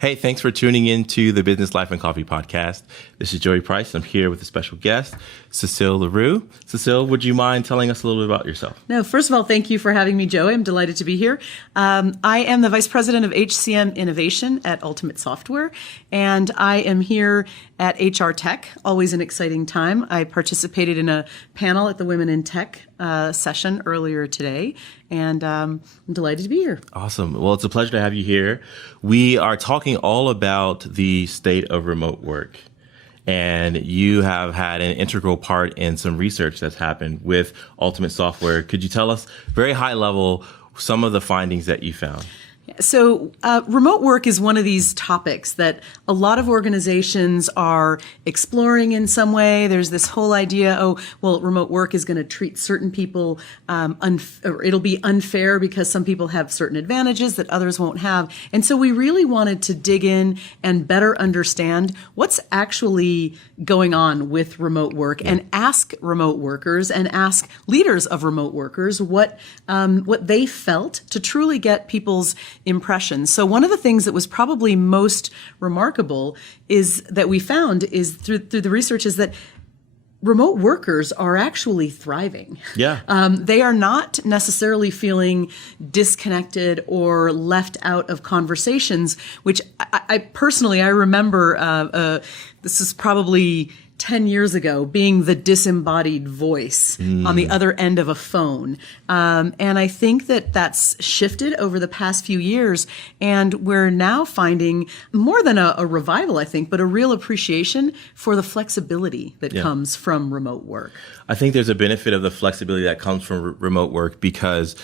Hey, thanks for tuning in to the Business Life and Coffee podcast. This is Joey Price. I'm here with a special guest, Cecile Alper-Leroux. Cecile, would you mind telling us a little bit about yourself? No, first of all, thank you for having me, Joey. I'm delighted to be here. I am the Vice President of HCM Innovation at Ulitmate Software, and I am here at HR Tech, always an exciting time. I participated in a panel at the Women in Tech session earlier today, and I'm delighted to be here. Awesome. Well, it's a pleasure to have you here. We are talking all about the state of remote work. And you have had an integral part in some research that's happened with Ulitmate Software. Could you tell us, very high level, some of the findings that you found? So remote work is one of these topics that a lot of organizations are exploring in some way. There's this whole idea, remote work is going to treat certain people, or it'll be unfair because some people have certain advantages that others won't have. And so we really wanted to dig in and better understand what's actually going on with remote work and ask remote workers and ask leaders of remote workers what they felt to truly get people's impressions. So one of the things that was probably most remarkable is that we found is through the research is that remote workers are actually thriving. Yeah. They are not necessarily feeling disconnected or left out of conversations, which I personally, I remember, this is probably 10 years ago, being the disembodied voice on the other end of a phone. And I think that that's shifted over the past few years. And we're now finding more than a revival, I think, but a real appreciation for the flexibility that comes from remote work. I think there's a benefit of the flexibility that comes from remote work because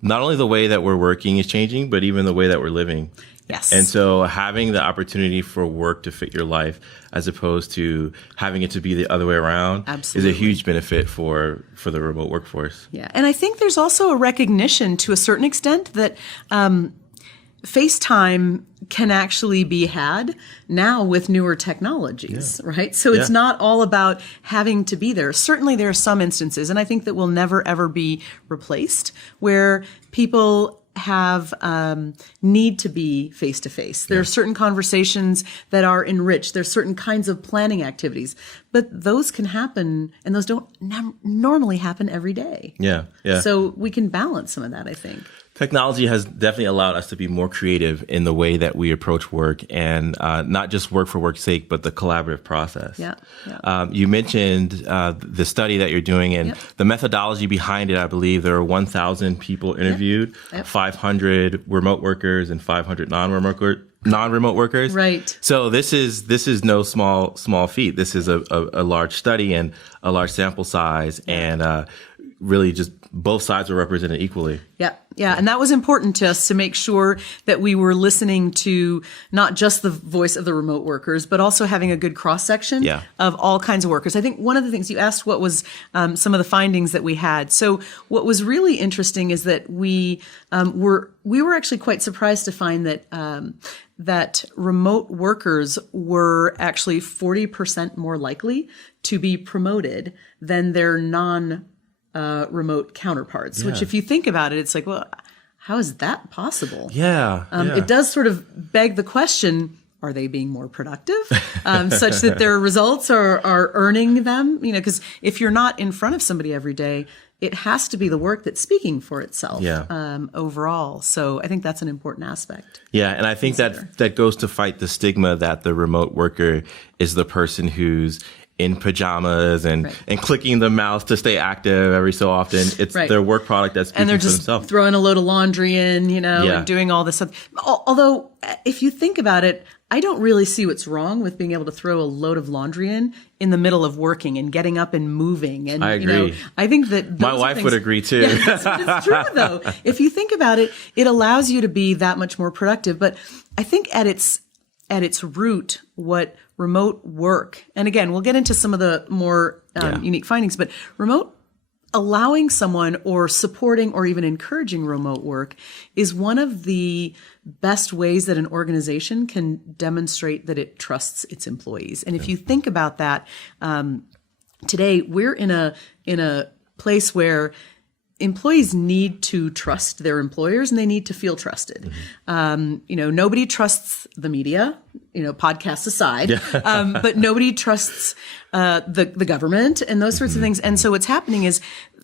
not only the way that we're working is changing, but even the way that we're living. Yes. And so having the opportunity for work to fit your life as opposed to having it to be the other way around is a huge benefit for the remote workforce. Yeah. And I think there's also a recognition to a certain extent that FaceTime can actually be had now with newer technologies, right? So it's not all about having to be there. Certainly there are some instances, and I think that will never, ever be replaced, where people have need to be face to face. There are certain conversations that are enriched. There's certain kinds of planning activities, but those can happen, and those don't normally happen every day. Yeah. So we can balance some of that, I think. Technology has definitely allowed us to be more creative in the way that we approach work, and not just work for work's sake, but the collaborative process. You mentioned the study that you're doing and the methodology behind it. I believe there are 1,000 people interviewed, 500 remote workers and 500 non-remote workers. Right. So this is no small feat. This is a large study and a large sample size, and really just both sides are represented equally. Yeah. And that was important to us to make sure that we were listening to not just the voice of the remote workers, but also having a good cross-section of all kinds of workers. I think one of the things you asked, what was some of the findings that we had. So what was really interesting is that we were actually quite surprised to find that remote workers were actually 40% more likely to be promoted than their remote counterparts, which if you think about it, it's like, well, how is that possible? It does sort of beg the question, are they being more productive such that their results are earning them? You know, because if you're not in front of somebody every day, it has to be the work that's speaking for itself overall. So I think that's an important aspect. Yeah, and I think that goes to fight the stigma that the remote worker is the person who's in pajamas and clicking the mouse to stay active every so often. It's their work product that's speaking and they're for just themselves. Throwing a load of laundry in, and doing all this stuff. Although, if you think about it, I don't really see what's wrong with being able to throw a load of laundry in the middle of working and getting up and moving. And I agree. I think that my wife would agree too. It's true though. If you think about it, it allows you to be that much more productive. But I think at its root, what remote work, and again, we'll get into some of the more unique findings, but allowing someone or supporting or even encouraging remote work is one of the best ways that an organization can demonstrate that it trusts its employees. And if you think about that, today we're in a place where employees need to trust their employers and they need to feel trusted. Nobody trusts the media, podcasts aside, but nobody trusts the government and those sorts of things. And so what's happening is,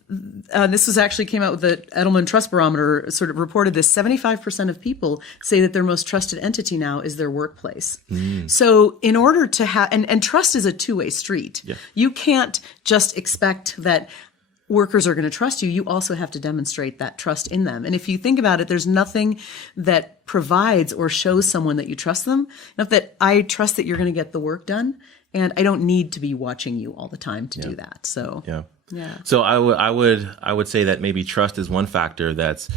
this was actually came out with the Edelman Trust Barometer, sort of reported this, 75% of people say that their most trusted entity now is their workplace. So in order to have, and trust is a two-way street. You can't just expect that workers are going to trust you. You also have to demonstrate that trust in them. And if you think about it, there's nothing that provides or shows someone that you trust them, enough that I trust that you're going to get the work done. And I don't need to be watching you all the time to do that. So, So I would say that maybe trust is one factor that's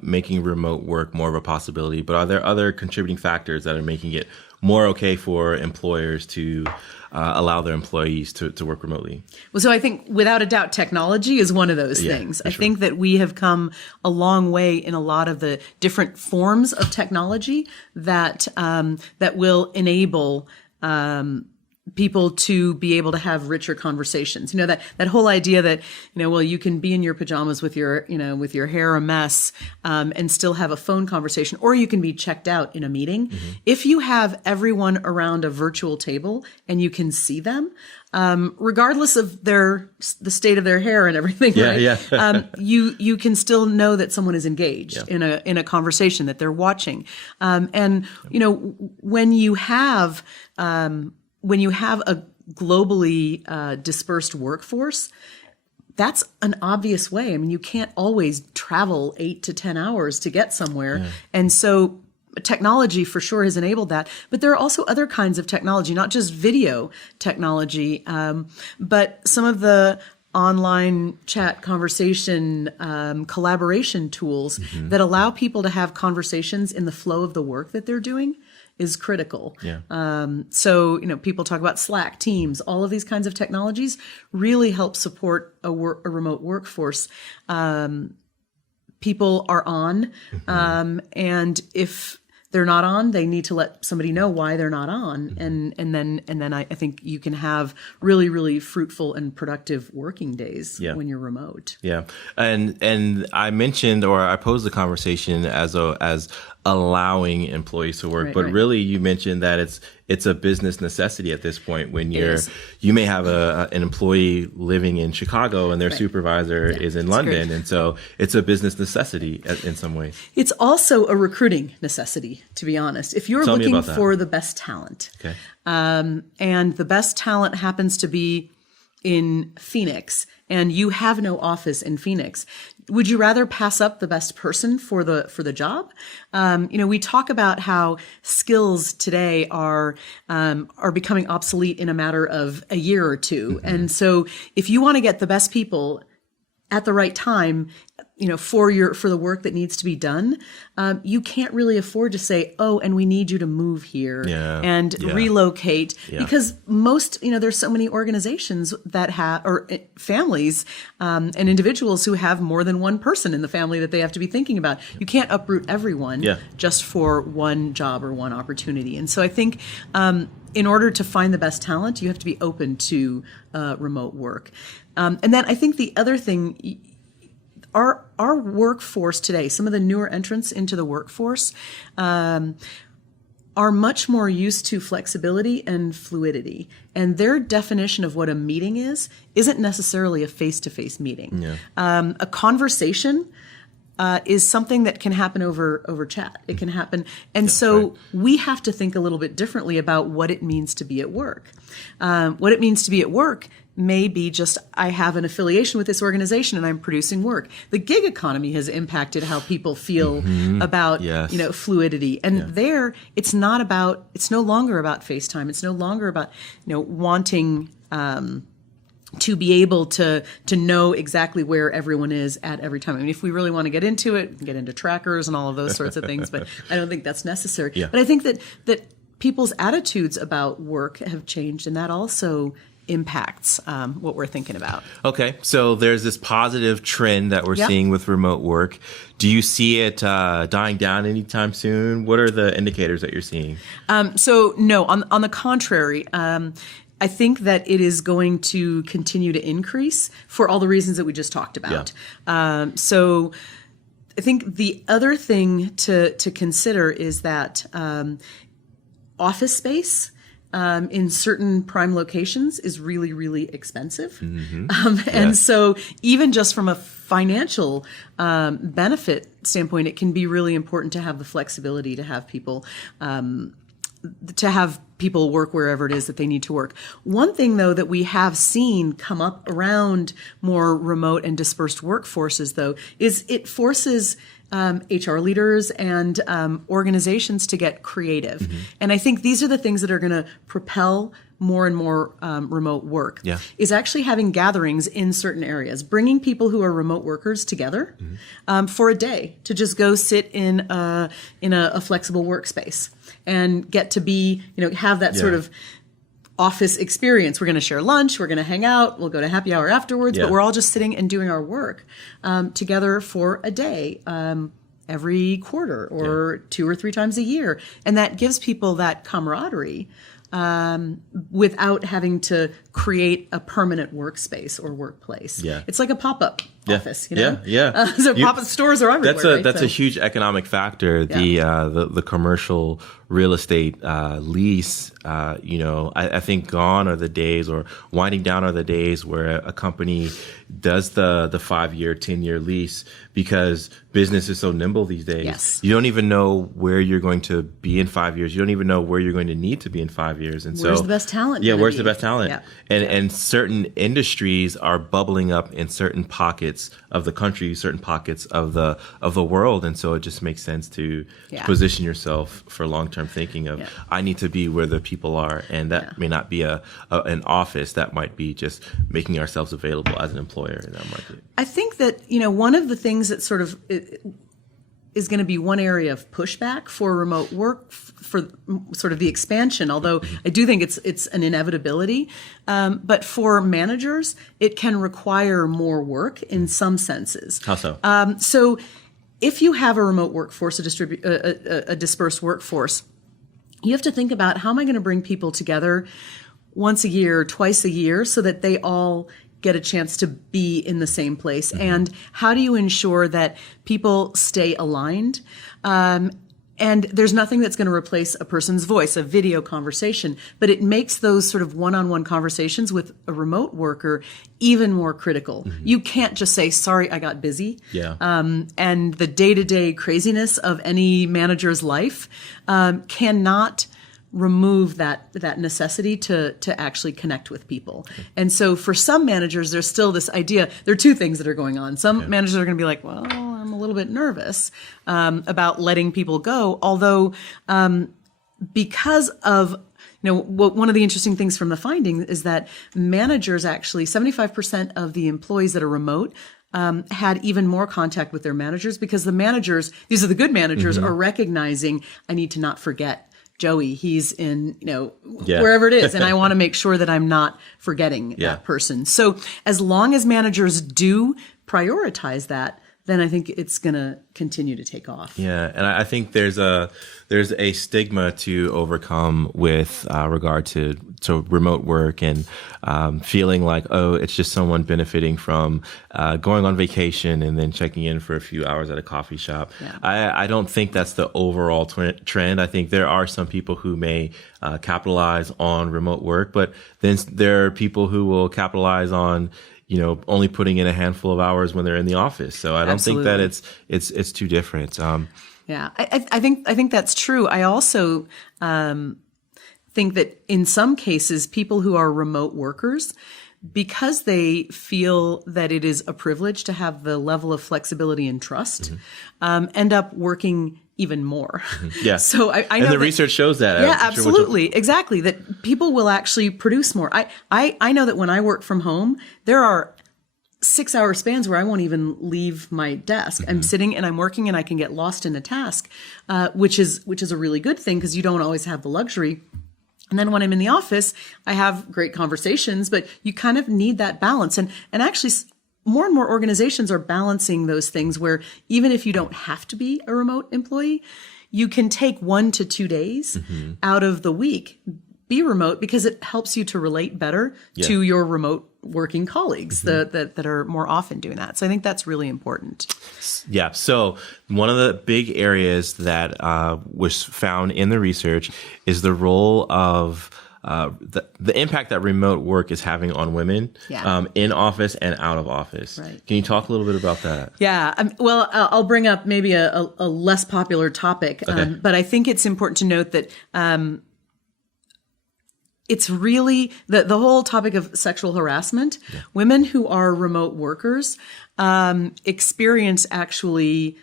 making remote work more of a possibility. But are there other contributing factors that are making it more okay for employers to allow their employees to work remotely? Well, so I think without a doubt, technology is one of those things. I think that we have come a long way in a lot of the different forms of technology that that will enable people to be able to have richer conversations. That whole idea that, well, you can be in your pajamas with your, with your hair a mess, and still have a phone conversation, or you can be checked out in a meeting. If you have everyone around a virtual table and you can see them, regardless of the state of their hair and everything, you can still know that someone is engaged in a conversation, that they're watching. And when you have a globally dispersed workforce, that's an obvious way. I mean, you can't always travel 8 to 10 hours to get somewhere. And so technology for sure has enabled that. But there are also other kinds of technology, not just video technology, but some of the online chat conversation, collaboration tools that allow people to have conversations in the flow of the work that they're doing is critical. So, people talk about Slack, Teams, all of these kinds of technologies really help support a remote workforce. People are on, and if they're not on, they need to let somebody know why they're not on. And then I think you can have really, really fruitful and productive working days when you're remote. And I mentioned, or I posed the conversation as allowing employees to work, but really you mentioned that it's a business necessity at this point when you may have an employee living in Chicago and their supervisor is in London. And so it's a business necessity in some ways. It's also a recruiting necessity, to be honest. If you're looking for the best talent, and the best talent happens to be in Phoenix and you have no office in Phoenix, would you rather pass up the best person for the job? We talk about how skills today are becoming obsolete in a matter of a year or two. And so if you want to get the best people at the right time, for the work that needs to be done, you can't really afford to say, oh, and we need you to move here and relocate, because most, there's so many organizations that have, or families and individuals who have more than one person in the family that they have to be thinking about. You can't uproot everyone just for one job or one opportunity. And so I think in order to find the best talent, you have to be open to remote work. And then I think the other thing, our workforce today, some of the newer entrants into the workforce are much more used to flexibility and fluidity. And their definition of what a meeting isn't necessarily a face-to-face meeting. A conversation is something that can happen over chat. It can happen. And we have to think a little bit differently about what it means to be at work. What it means to be at work may be just, I have an affiliation with this organization and I'm producing work. The gig economy has impacted how people feel about, fluidity. And it's no longer about FaceTime. It's no longer about, wanting, to be able to know exactly where everyone is at every time. I mean, if we really want to get into it, we can get into trackers and all of those sorts of things, but I don't think that's necessary. But I think that people's attitudes about work have changed, and that also impacts what we're thinking about. Okay, so there's this positive trend that we're seeing with remote work. Do you see it dying down anytime soon? What are the indicators that you're seeing? So no, on the contrary, I think that it is going to continue to increase for all the reasons that we just talked about. So I think the other thing to consider is that office space in certain prime locations is really, really expensive. And so even just from a financial benefit standpoint, it can be really important to have the flexibility to have people work wherever it is that they need to work. One thing, though, that we have seen come up around more remote and dispersed workforces, though, is it forces HR leaders and organizations to get creative. And I think these are the things that are going to propel more and more remote work, is actually having gatherings in certain areas, bringing people who are remote workers together for a day to just go sit in a flexible workspace and get to be, have that sort of office experience. We're going to share lunch, we're going to hang out, we'll go to happy hour afterwards, but we're all just sitting and doing our work together for a day every quarter or 2 or 3 times a year. And that gives people that camaraderie without having to create a permanent workspace or workplace. It's like a pop-up office, so pop-up stores are everywhere. That's a huge economic factor. The commercial real estate lease, I think gone are the days, or winding down are the days where a company does the 5-year, 10-year lease, because business is so nimble these days. You don't even know where you're going to be in 5 years. You don't even know where you're going to need to be in 5 years. And where's the best talent? Where's the best talent? And certain industries are bubbling up in certain pockets of the country, certain pockets of the world. And so it just makes sense to position yourself for long-term thinking of, I need to be where the people are. And that may not be an office. That might be just making ourselves available as an employer in that market. I think that, one of the things that sort of is going to be one area of pushback for remote work, for sort of the expansion, although I do think it's an inevitability. But for managers, it can require more work in some senses. How so? So if you have a remote workforce, a dispersed workforce, you have to think about, how am I going to bring people together once a year, twice a year, so that they all get a chance to be in the same place? And how do you ensure that people stay aligned? And there's nothing that's going to replace a person's voice, a video conversation, but it makes those sort of one-on-one conversations with a remote worker even more critical. You can't just say, sorry, I got busy. And the day-to-day craziness of any manager's life cannot remove that necessity to actually connect with people. And so for some managers, there's still this idea. There are two things that are going on. Some managers are going to be like, well, I'm a little bit nervous about letting people go. Although because of one of the interesting things from the finding is that managers actually, 75% of the employees that are remote had even more contact with their managers, because the managers, these are the good managers, are recognizing, I need to not forget Joey, he's in, wherever it is. And I want to make sure that I'm not forgetting that person. So as long as managers do prioritize that, then I think it's going to continue to take off. And I think there's a stigma to overcome with regard to remote work and feeling like, oh, it's just someone benefiting from going on vacation and then checking in for a few hours at a coffee shop. I don't think that's the overall trend. I think there are some people who may capitalize on remote work, but then there are people who will capitalize on only putting in a handful of hours when they're in the office. So I don't think that it's too different. I think that's true. I also think that in some cases, people who are remote workers, because they feel that it is a privilege to have the level of flexibility and trust, end up working even more. So I know and the research shows that. Absolutely. Exactly. That people will actually produce more. I know that when I work from home, there are 6-hour spans where I won't even leave my desk. I'm sitting and I'm working and I can get lost in a task, which is a really good thing, because you don't always have the luxury. And then when I'm in the office, I have great conversations, but you kind of need that balance. And actually, more and more organizations are balancing those things where even if you don't have to be a remote employee, you can take 1 to 2 days out of the week be remote because it helps you to relate better to your remote working colleagues that are more often doing that. So I think that's really important. Yeah. So one of the big areas that was found in the research is the role of the impact that remote work is having on women in office and out of office. Right. Can you talk a little bit about that? Yeah. Well, I'll bring up maybe a less popular topic, but I think it's important to note that it's really the whole topic of sexual harassment. Yeah. Women who are remote workers experience actually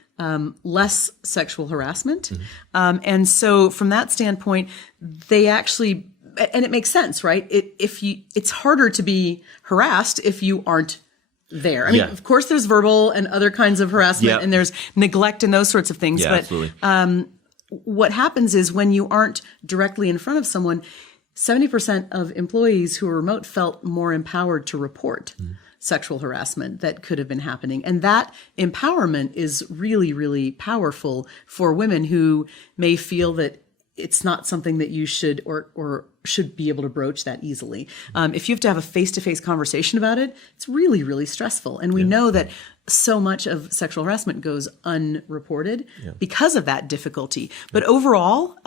less sexual harassment. And so from that standpoint, they actually, and it makes sense, right? It's harder to be harassed if you aren't there. I mean, of course, there's verbal and other kinds of harassment, and there's neglect and those sorts of things. Yeah, but absolutely. What happens is when you aren't directly in front of someone, 70% of employees who are remote felt more empowered to report sexual harassment that could have been happening. And that empowerment is really, really powerful for women who may feel that it's not something that you should or should be able to broach that easily. If you have to have a face-to-face conversation about it, it's really, really stressful. And we know that so much of sexual harassment goes unreported because of that difficulty. But overall,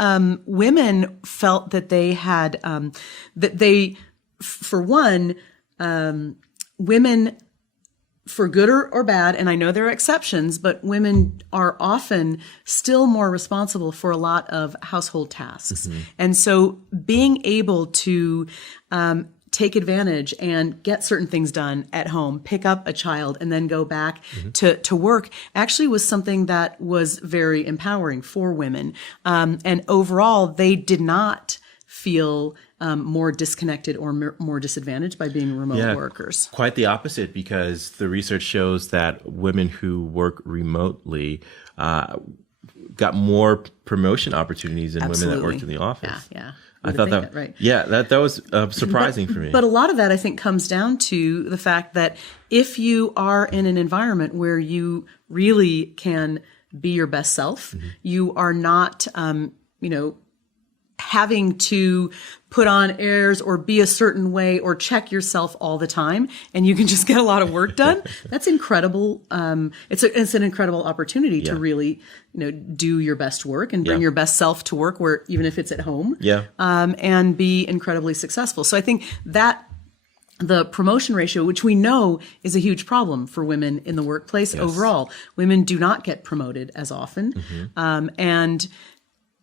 women felt that they had, for one, women, for good or bad, and I know there are exceptions, but women are often still more responsible for a lot of household tasks. And so being able to take advantage and get certain things done at home, pick up a child, and then go back to work actually was something that was very empowering for women. And overall, they did not feel more disconnected or more disadvantaged by being remote workers. Quite the opposite, because the research shows that women who work remotely got more promotion opportunities than women that worked in the office. Yeah. I thought that, right. Yeah, that was surprising for me. But a lot of that, I think, comes down to the fact that if you are in an environment where you really can be your best self, you are not, having to put on airs or be a certain way or check yourself all the time, and you can just get a lot of work done. That's incredible. It's an incredible opportunity to really, do your best work and bring your best self to work, where even if it's at home, and be incredibly successful. So I think that the promotion ratio, which we know is a huge problem for women in the workplace overall, women do not get promoted as often, and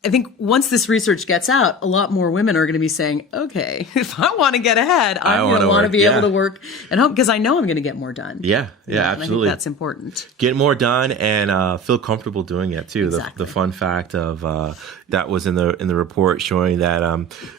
I think once this research gets out, a lot more women are going to be saying, okay, if I want to get ahead, I'm going to want to be able to work at home because I know I'm going to get more done. Yeah, absolutely. And I think that's important. Get more done and feel comfortable doing it too. Exactly. The fun fact of that was in the report showing that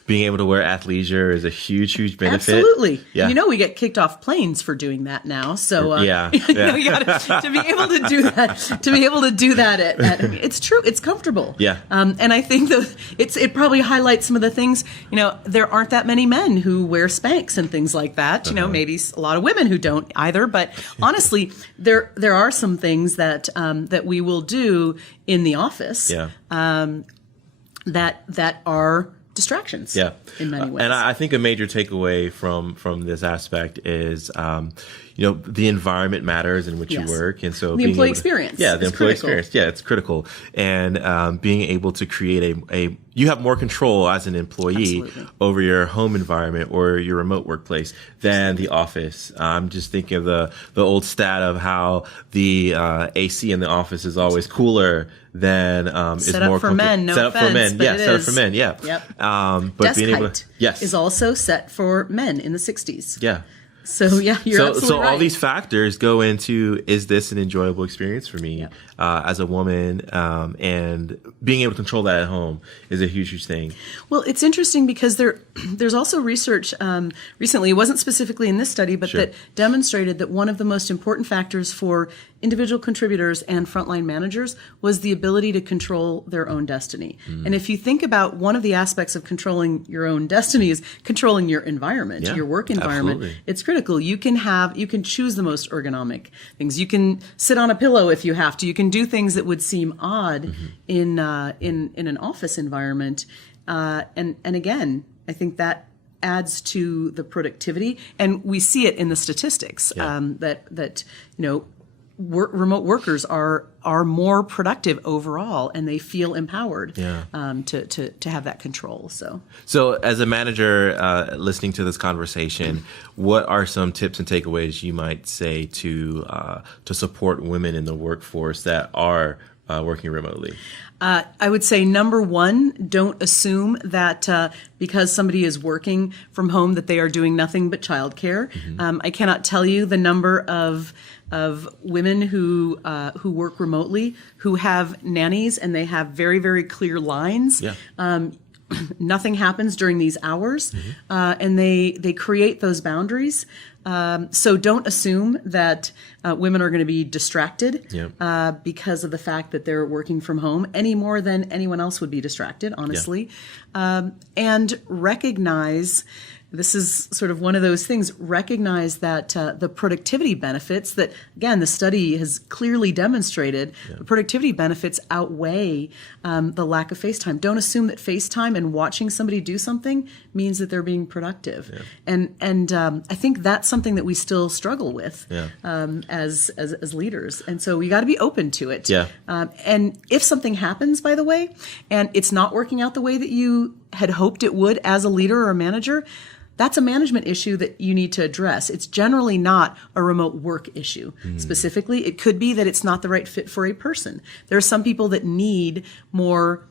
being able to wear athleisure is a huge benefit. Absolutely. Yeah. We get kicked off planes for doing that now. So you gotta, to be able to do that, it's true. It's comfortable. Yeah. And I think it probably highlights some of the things. There aren't that many men who wear Spanx and things like that. Maybe a lot of women who don't either. But honestly, there are some things that that we will do in the office. That are distractions. In many ways. And I think a major takeaway from this aspect is, the environment matters in which you work, and so the employee experience. The employee experience. Yeah, it's critical, and being able to create you have more control as an employee over your home environment or your remote workplace than the office. I'm just thinking of the old stat of how the AC in the office is always cooler than set up for men. No set offense, up for men. But Set up for men. Yeah. Yep. But desk being able height to, is also set for men in the 60s. Yeah. So you're absolutely so right. all these factors go into, is this an enjoyable experience for me as a woman? And being able to control that at home is a huge thing. Well, it's interesting because there's also research recently, it wasn't specifically in this study, but that demonstrated that one of the most important factors for individual contributors and frontline managers was the ability to control their own destiny. And if you think about one of the aspects of controlling your own destiny is controlling your environment, your work environment. Absolutely. It's critical. You can choose the most ergonomic things. You can sit on a pillow if you have to. You can do things that would seem odd in an office environment. And again, I think that adds to the productivity, and we see it in the statistics that remote workers are more productive overall, and they feel empowered to have that control. So as a manager listening to this conversation, what are some tips and takeaways you might say to support women in the workforce that are working remotely? I would say, number one, don't assume that because somebody is working from home that they are doing nothing but childcare. I cannot tell you the number of women who work remotely who have nannies, and they have very, very clear lines. Nothing happens during these hours, and they create those boundaries. So don't assume that women are going to be distracted because of the fact that they're working from home any more than anyone else would be distracted, honestly. And recognize, this is sort of one of those things, recognize that the productivity benefits that, again, the study has clearly demonstrated, the productivity benefits outweigh the lack of face time. Don't assume that face time and watching somebody do something means that they're being productive. And I think that's something that we still struggle with as leaders. And so we got to be open to it. And if something happens, by the way, and it's not working out the way that you had hoped it would as a leader or a manager, that's a management issue that you need to address. It's generally not a remote work issue. Specifically, it could be that it's not the right fit for a person. There are some people that need more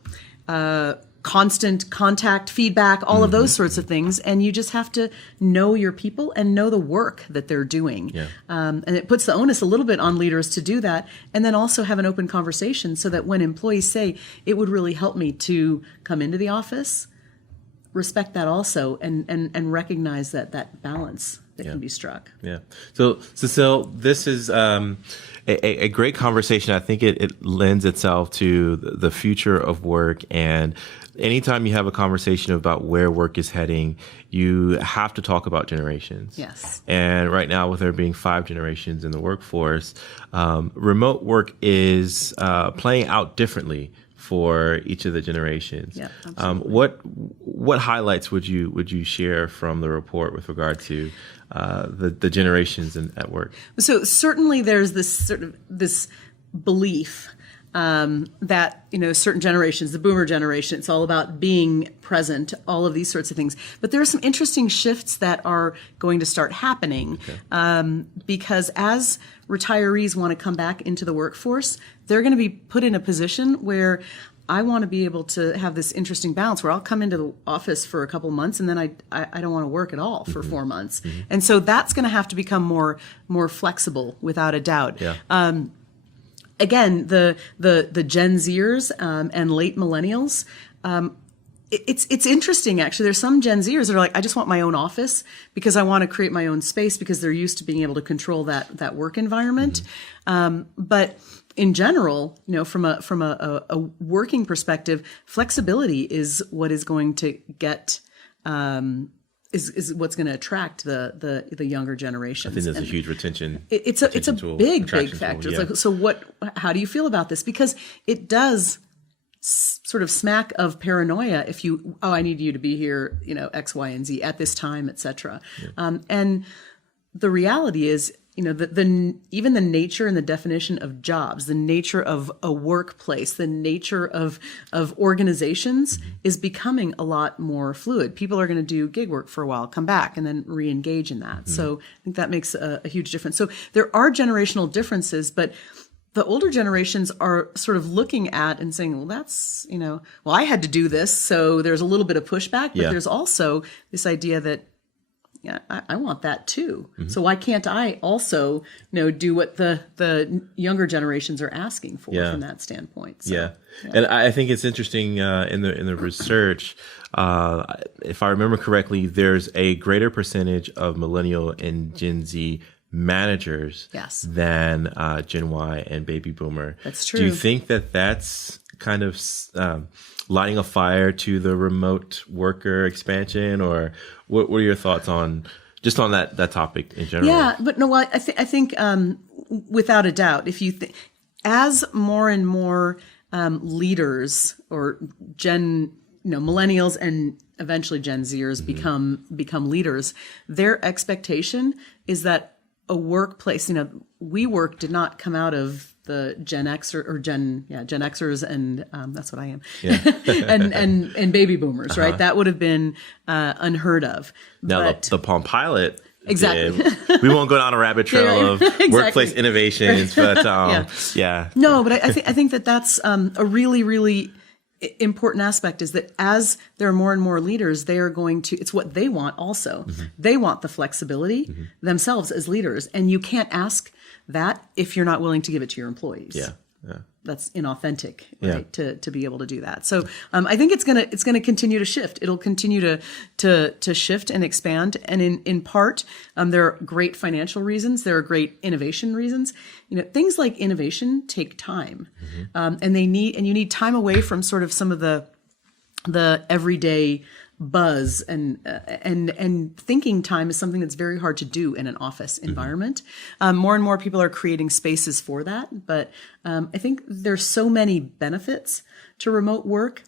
constant contact, feedback, all of those sorts of things, and you just have to know your people and know the work that they're doing. And it puts the onus a little bit on leaders to do that, and then also have an open conversation so that when employees say, it would really help me to come into the office, respect that also, and recognize that balance that can be struck. So, Cecile, this is a great conversation. I think it lends itself to the future of work. And anytime you have a conversation about where work is heading, you have to talk about generations. And right now, with there being 5 generations in the workforce, remote work is playing out differently for each of the generations. What highlights would you share from the report with regard to the generations at work? So certainly there's this belief that certain generations, the boomer generation, it's all about being present, all of these sorts of things. But there are some interesting shifts that are going to start happening because as retirees want to come back into the workforce, they're going to be put in a position where I want to be able to have this interesting balance where I'll come into the office for a couple months and then I don't want to work at all for 4 months. And so that's going to have to become more flexible, without a doubt. Again, the Gen Zers and late millennials, it's interesting, actually. There's some Gen Zers that are like, I just want my own office because I want to create my own space because they're used to being able to control that work environment. But in general, from a working perspective, flexibility is what is going to get is what's going to attract the younger generations. I think there's a huge retention. It's a big factor. It's like, so how do you feel about this? Because it does sort of smack of paranoia if I need you to be here, X, Y, and Z at this time, et cetera. And the reality is, even the nature and the definition of jobs, the nature of a workplace, the nature of organizations is becoming a lot more fluid. People are going to do gig work for a while, come back, and then re-engage in that. So I think that makes a huge difference. So there are generational differences, but the older generations are sort of looking at and saying, well, that's, I had to do this. So there's a little bit of pushback, but there's also this idea that, I want that too. So why can't I also, do what the younger generations are asking for from that standpoint? So, and I think it's interesting in the research. If I remember correctly, there's a greater percentage of millennial and Gen Z managers than Gen Y and baby boomer. That's true. Do you think that that's kind of lighting a fire to the remote worker expansion, or what are your thoughts on that topic in general? Yeah, but no, I think without a doubt, if you as more and more leaders or millennials eventually Gen Zers become leaders, their expectation is that a workplace, WeWork did not come out of the Gen Xers, and that's what I am, and baby boomers, right? That would have been unheard of. Now the Palm Pilot. Exactly. We won't go down a rabbit trail of workplace innovations, but No, but I think that's a really, really important aspect, is that as there are more and more leaders, they are going to, it's what they want also. They want the flexibility themselves as leaders, and you can't ask that if you're not willing to give it to your employees. Yeah. That's inauthentic, right? To be able to do that. So I think it's gonna continue to shift. It'll continue to shift and expand. And in part, there are great financial reasons. There are great innovation reasons. Things like innovation take time, and you need time away from sort of some of the everyday buzz, and thinking time is something that's very hard to do in an office environment. More and more people are creating spaces for that, but I think there's so many benefits to remote work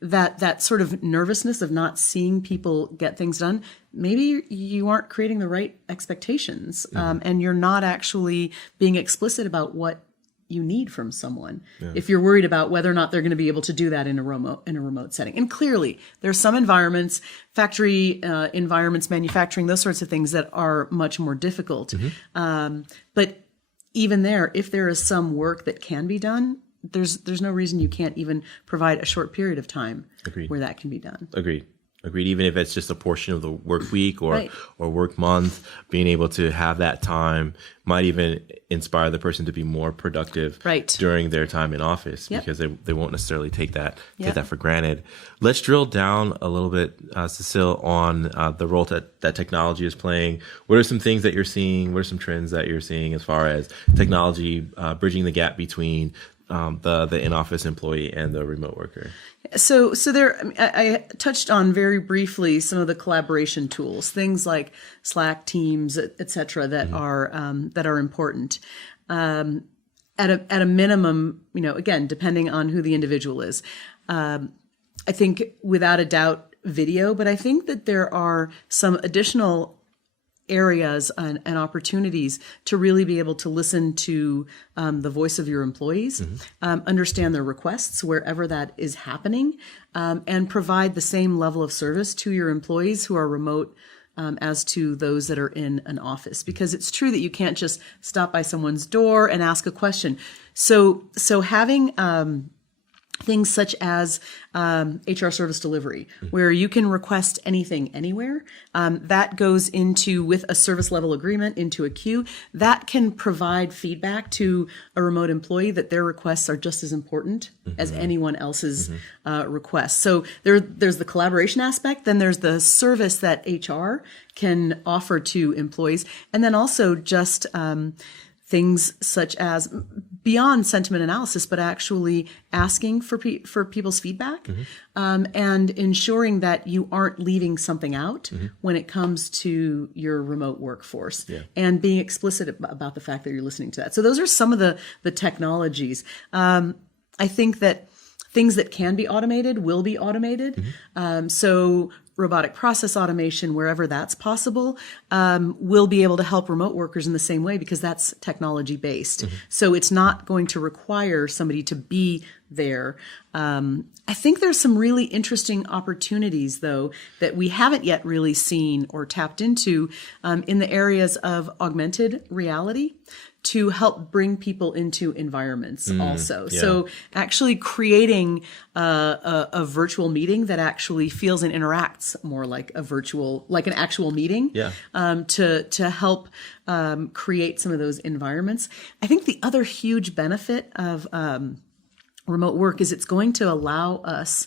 that sort of nervousness of not seeing people get things done. Maybe you aren't creating the right expectations, and you're not actually being explicit about what you need from someone, if you're worried about whether or not they're going to be able to do that in a remote setting. And clearly there's some environments, factory environments, manufacturing, those sorts of things that are much more difficult. But even there, if there is some work that can be done, there's no reason you can't even provide a short period of time where that can be done. Agreed. Even if it's just a portion of the work week or work month, being able to have that time might even inspire the person to be more productive during their time in office, because they won't necessarily take that for granted. Let's drill down a little bit, Cecile, on the role that technology is playing. What are some things that you're seeing? What are some trends that you're seeing as far as technology bridging the gap between the in-office employee and the remote worker? So there, I touched on very briefly some of the collaboration tools, things like Slack, Teams, et cetera, that are important. At a minimum, again, depending on who the individual is, I think without a doubt video, but I think that there are some additional areas and opportunities to really be able to listen to the voice of your employees, understand their requests wherever that is happening, and provide the same level of service to your employees who are remote as to those that are in an office. Because it's true that you can't just stop by someone's door and ask a question. So having things such as HR service delivery, where you can request anything anywhere, that goes into, with a service level agreement, into a queue, that can provide feedback to a remote employee that their requests are just as important as anyone else's requests. So there's the collaboration aspect, then there's the service that HR can offer to employees, and then also just things such as beyond sentiment analysis, but actually asking for people's feedback, and ensuring that you aren't leaving something out when it comes to your remote workforce, and being explicit about the fact that you're listening to that. So those are some of the technologies. I think that things that can be automated will be automated. So robotic process automation, wherever that's possible, will be able to help remote workers in the same way, because that's technology based. So it's not going to require somebody to be there. I think there's some really interesting opportunities, though, that we haven't yet really seen or tapped into in the areas of augmented reality, to help bring people into environments also. So actually creating a virtual meeting that actually feels and interacts more like an actual meeting, to help create some of those environments. I think the other huge benefit of remote work is it's going to allow us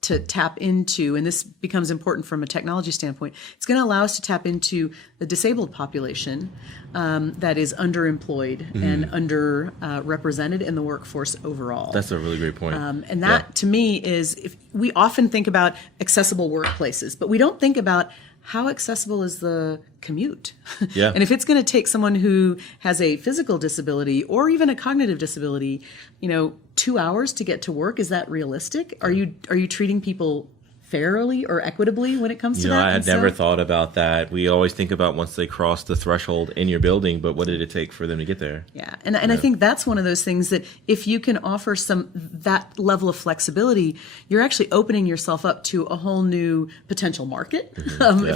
to tap into, and this becomes important from a technology standpoint, it's going to allow us to tap into the disabled population that is underemployed and underrepresented in the workforce overall. That's a really great point. And that, to me, is, if we often think about accessible workplaces, but we don't think about how accessible is the commute? And if it's going to take someone who has a physical disability or even a cognitive disability, 2 hours to get to work, is that realistic? Are you treating people fairly or equitably when it comes to that. I had never thought about that. We always think about once they cross the threshold in your building, but what did it take for them to get there? Yeah. And I think that's one of those things that if you can offer that level of flexibility, you're actually opening yourself up to a whole new potential market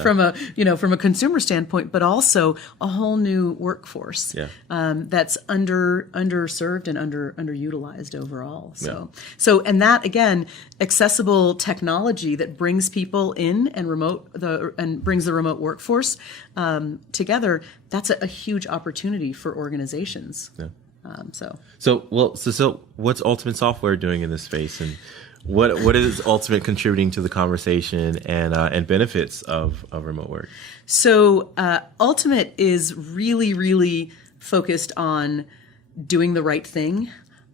from a consumer standpoint, but also a whole new workforce that's underserved and underutilized overall. So and that again, accessible technology that brings people in and brings the remote workforce together, that's a huge opportunity for organizations. Yeah. Well, Cecile, what's Ultimate Software doing in this space, and what is Ultimate contributing to the conversation and benefits of remote work? So Ultimate is really, really focused on doing the right thing.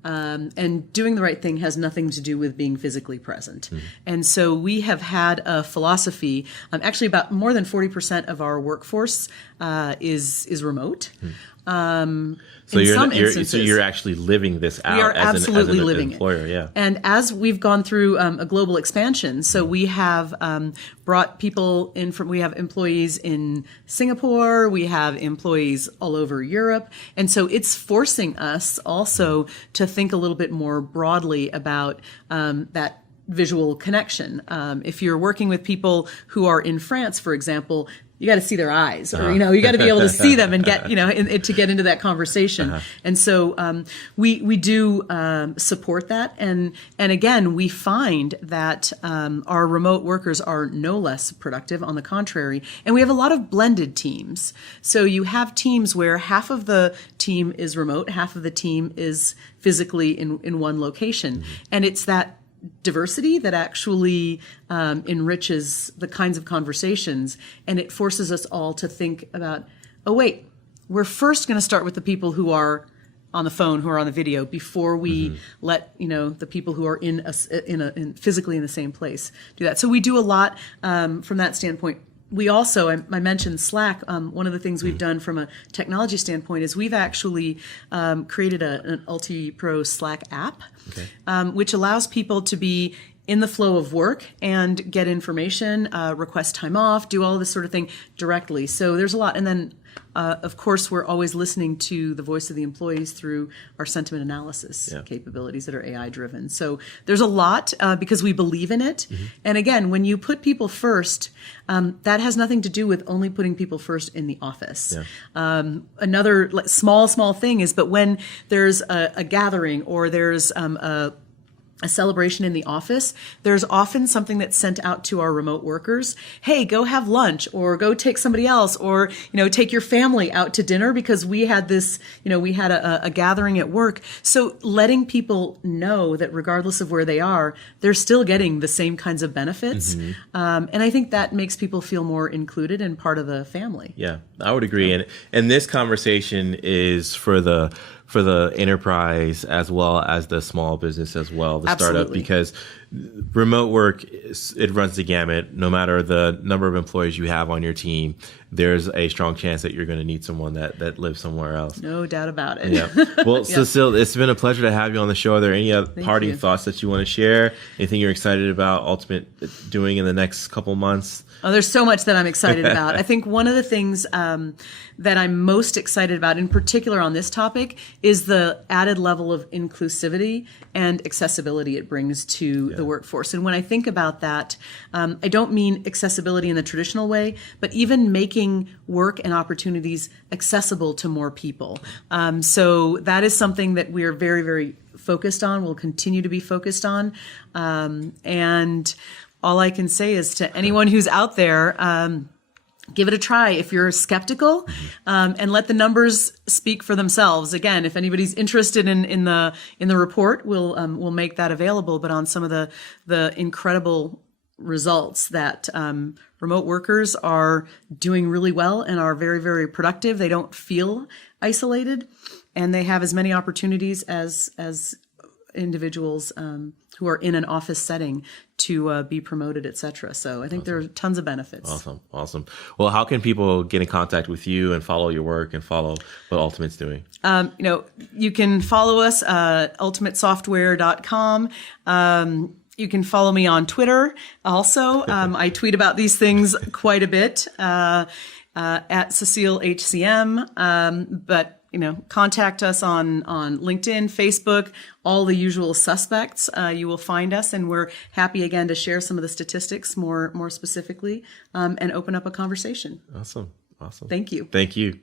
And doing the right thing has nothing to do with being physically present. Mm-hmm. And so we have had a philosophy, actually about more than 40% of our workforce is remote. Mm-hmm. So you're actually living this out. We are as absolutely an living employer, it. Yeah. And as we've gone through a global expansion, so we have brought people in we have employees in Singapore, we have employees all over Europe, and so it's forcing us also to think a little bit more broadly about that visual connection. If you're working with people who are in France, for example, you got to see their eyes, or you got to be able to see them and get to get into that conversation. And so we do support that, and again we find that our remote workers are no less productive. On the contrary, and we have a lot of blended teams. So you have teams where half of the team is remote, half of the team is physically in one location, and it's that diversity that actually enriches the kinds of conversations, and it forces us all to think about, oh wait, we're first going to start with the people who are on the phone, who are on the video, before we let the people who are in physically in the same place do that. So we do a lot from that standpoint. We also, I mentioned Slack. One of the things we've done from a technology standpoint is we've actually created an UltiPro Slack app, which allows people to be in the flow of work and get information, request time off, do all this sort of thing directly. So there's a lot. And then, of course, we're always listening to the voice of the employees through our sentiment analysis capabilities that are AI driven. So there's a lot because we believe in it. And again, when you put people first, that has nothing to do with only putting people first in the office. Another small thing is, but when there's a gathering or there's a celebration in the office, there's often something that's sent out to our remote workers. Hey, go have lunch, or go take somebody else, or, take your family out to dinner because we had this, we had a gathering at work. So letting people know that regardless of where they are, they're still getting the same kinds of benefits. And I think that makes people feel more included and part of the family. Yeah, I would agree. And this conversation is for the enterprise as well as the small business as well, the startup, because remote work, it runs the gamut. No matter the number of employees you have on your team, there's a strong chance that you're going to need someone that lives somewhere else. No doubt about it. Yeah. Well, Cecile, it's been a pleasure to have you on the show. Are there any parting thoughts that you want to share? Anything you're excited about Ultimate doing in the next couple months? Oh, there's so much that I'm excited about. I think one of the things that I'm most excited about, in particular on this topic, is the added level of inclusivity and accessibility it brings to the workforce. And when I think about that, I don't mean accessibility in the traditional way, but even making work and opportunities accessible to more people. So that is something that we are very, very focused on, will continue to be focused on. And all I can say is to anyone who's out there, give it a try if you're skeptical, and let the numbers speak for themselves. Again, if anybody's interested in the report, we'll make that available. But on some of the incredible results that remote workers are doing really well and are very, very productive. They don't feel isolated, and they have as many opportunities as individuals who are in an office setting to be promoted, et cetera. So I think there are tons of benefits. Awesome. Well, how can people get in contact with you and follow your work and follow what Ultimate's doing? You can follow us at ultimatesoftware.com. You can follow me on Twitter also. I tweet about these things quite a bit at Cecile HCM. But contact us on LinkedIn, Facebook, all the usual suspects. You will find us, and we're happy again to share some of the statistics more specifically and open up a conversation. Awesome. Thank you. Thank you.